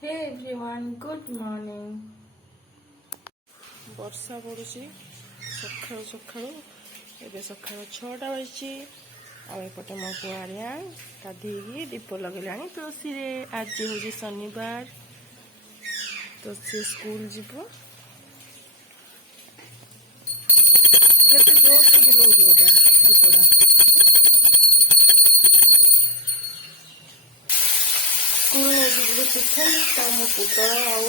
Hey everyone, good morning. ବର୍ଷା ପଡ଼ୁଛି ସକାଳୁ ସକାଳୁ। ଏବେ ସକାଳ 6ଟା ବାଜିଛି। ଆଉ ଏପଟେ ମୋ ପୁଅ ଆରିଆନ୍ ଗାଧେଇକି ଦୀପ ଲଗେଇଲାଣି ତୁଳସୀରେ। ଆଜି ହେଉଛି ଶନିବାର, ତ ସେ ସ୍କୁଲ ଯିବ। କେତେ ଜୋରସେ ବୁଲଉଛି ଗୋଟେ ଦୀପଟା। ସ୍କୁଲ ନେଇକି ଯିବେ ଟିଫିନ୍। ତ ମୋ ପୁଟଳ ଆଉ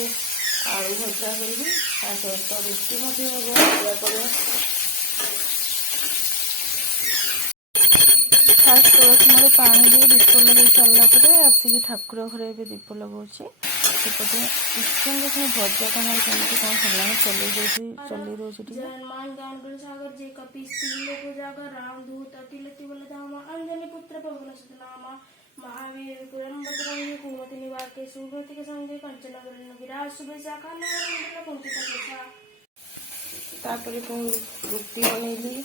ଆଳୁ ଭଜା କରିବି, ତା ସହିତ ରୁଟି ମଧ୍ୟ ହେବ। ପରେ ଫାଷ୍ଟ ତୁଳସୀ ମୂଳେ ପାଣି ଦେଇ ଦୀପ ଲଗାଇ ସାରିଲା ପରେ ଆସିକି ଠାକୁର ଘରେ ଏବେ ଦୀପ ଲଗାଉଛି। ସେପଟେ ଟିଫିନ୍ରେ ପୁଣି ଭଜା ଟମାର କେମିତି କ'ଣ ହେଲାଣି ଚଲେଇ ଦେଉଛି ଟିକେ। महावीर पुरम बजरंगी कुमति निवार के सुब्रत के संगे कंचन विराज सुबह शाखा कुंचिता तापरे रुटी बनैली।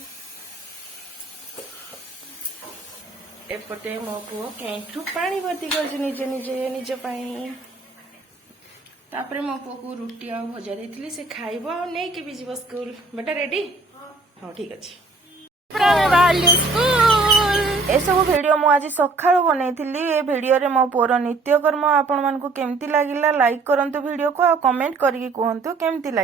एपटे मो पुओ केंठू पानी भर्ती कर निजे निजे निज पाई। तापरे मो पुओ को रुटी आ भजा देथिली, से खाइबो आ नै के भी जीव स्कूल। बेटा रेडी? हां ठीक अछि। ए सब वीडियो मु आज सकाळु बनैथिली। ए वीडियो रे मो पुओर नित्यकर्म आपण मानकु केमती लागिला लाइक करंतु वीडियो को आ कमेंट करके कहंतु केमती लाग।